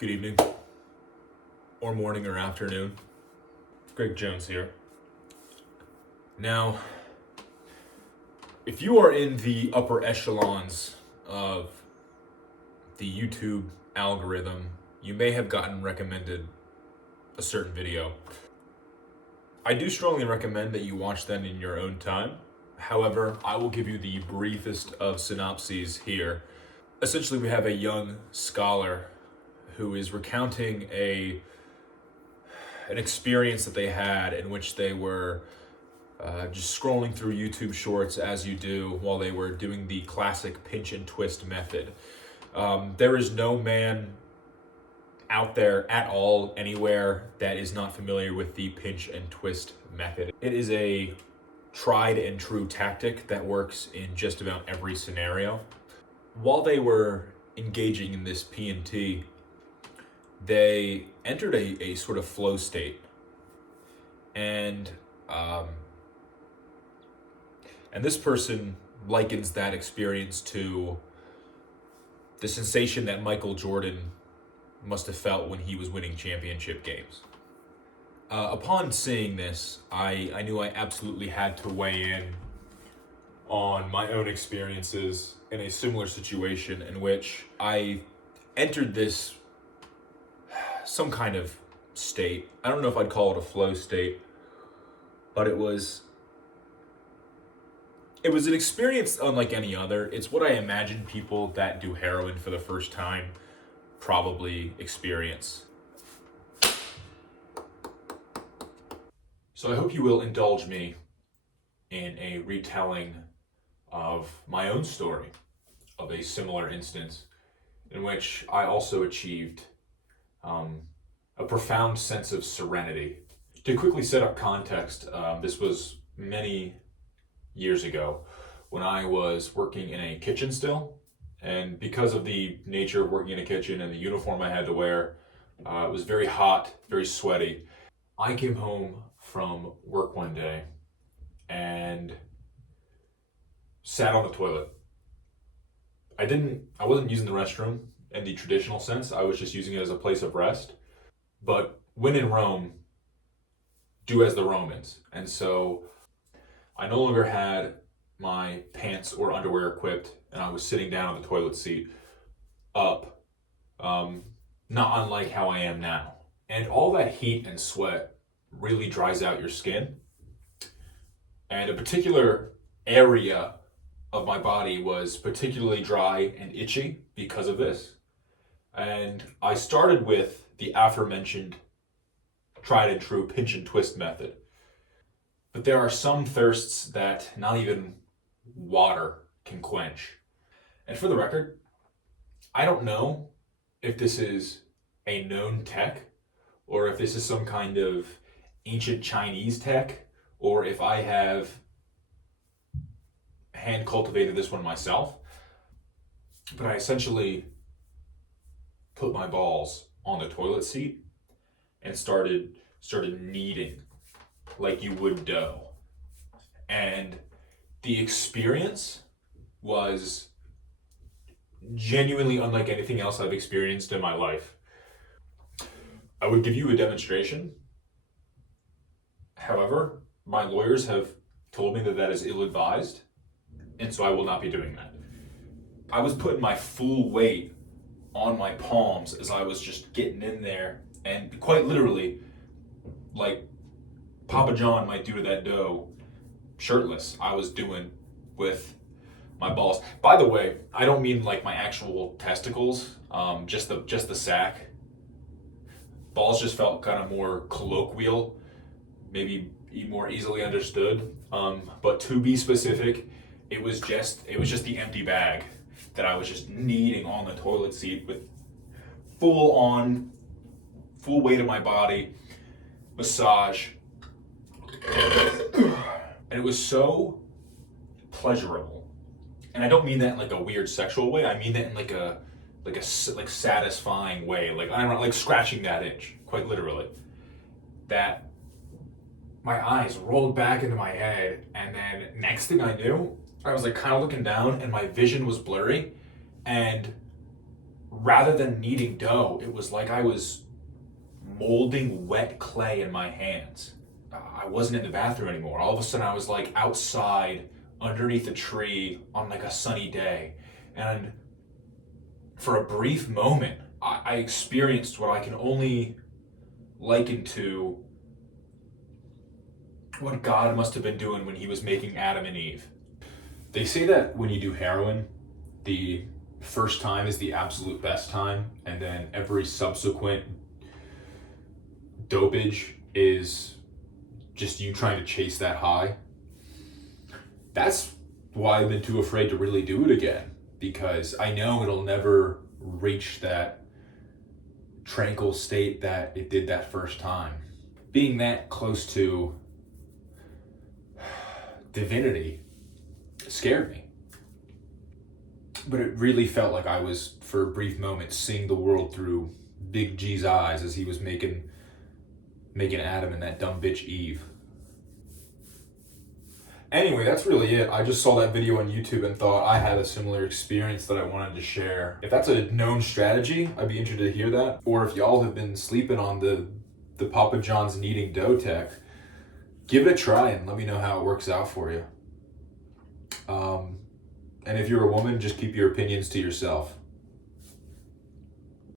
Good evening, or morning, or afternoon. Greg Jones here. Now, if you are in the upper echelons of the YouTube algorithm, you may have gotten recommended a certain video. I do strongly recommend that you watch them in your own time. However, I will give you the briefest of synopses here. Essentially, we have a young scholar who is recounting an experience that they had in which they were just scrolling through YouTube shorts as you do while they were doing the classic pinch and twist method. There is no man out there at all, anywhere, that is not familiar with the pinch and twist method. It is a tried and true tactic that works in just about every scenario. While they were engaging in this P&T, they entered a sort of flow state. And this person likens that experience to the sensation that Michael Jordan must have felt when he was winning championship games. Upon seeing this, I knew I absolutely had to weigh in on my own experiences in a similar situation in which I entered this some kind of state. I don't know if I'd call it a flow state, but it was an experience unlike any other. It's what I imagine people that do heroin for the first time probably experience. So I hope you will indulge me in a retelling of my own story of a similar instance in which I also achieved a profound sense of serenity. To quickly set up context, this was many years ago when I was working in a kitchen still. And because of the nature of working in a kitchen and the uniform I had to wear, it was very hot, very sweaty. I came home from work one day and sat on the toilet. I wasn't using the restroom in the traditional sense. I was just using it as a place of rest. But when in Rome, do as the Romans. And so I no longer had my pants or underwear equipped, and I was sitting down on the toilet seat up, not unlike how I am now. And all that heat and sweat really dries out your skin. And a particular area of my body was particularly dry and itchy because of this. And I started with the aforementioned tried and true pinch and twist method. But there are some thirsts that not even water can quench. And for the record, I don't know if this is a known tech or if this is some kind of ancient Chinese tech or if I have hand cultivated this one myself. But I essentially put my balls on the toilet seat and started kneading like you would dough. And the experience was genuinely unlike anything else I've experienced in my life. I would give you a demonstration. However, my lawyers have told me that that is ill-advised, and so I will not be doing that. I was putting my full weight on my palms as I was just getting in there, and quite literally, like Papa John might do to that dough, shirtless, I was doing with my balls. By the way, I don't mean like my actual testicles, just the sack. Balls just felt kind of more colloquial, maybe more easily understood. But to be specific, it was just the empty bag that I was just kneading on the toilet seat with full weight of my body, massage. And it was so pleasurable. And I don't mean that in like a weird sexual way. I mean that in like a satisfying way. Like I don't know, like scratching that itch, quite literally. That my eyes rolled back into my head, and then next thing I knew, I was like kind of looking down and my vision was blurry, and rather than kneading dough, it was like I was molding wet clay in my hands. I wasn't in the bathroom anymore. All of a sudden, I was like outside underneath a tree on like a sunny day. And for a brief moment, I experienced what I can only liken to what God must have been doing when he was making Adam and Eve. They say that when you do heroin, the first time is the absolute best time, and then every subsequent dopage is just you trying to chase that high. That's why I've been too afraid to really do it again, because I know it'll never reach that tranquil state that it did that first time. Being that close to divinity scared me. But it really felt like I was, for a brief moment, seeing the world through Big G's eyes as he was making Adam and that dumb bitch Eve. Anyway, that's really it. I just saw that video on YouTube and thought I had a similar experience that I wanted to share. If that's a known strategy, I'd be interested to hear that. Or if y'all have been sleeping on the Papa John's kneading dough tech, give it a try and let me know how it works out for you. And if you're a woman, just keep your opinions to yourself.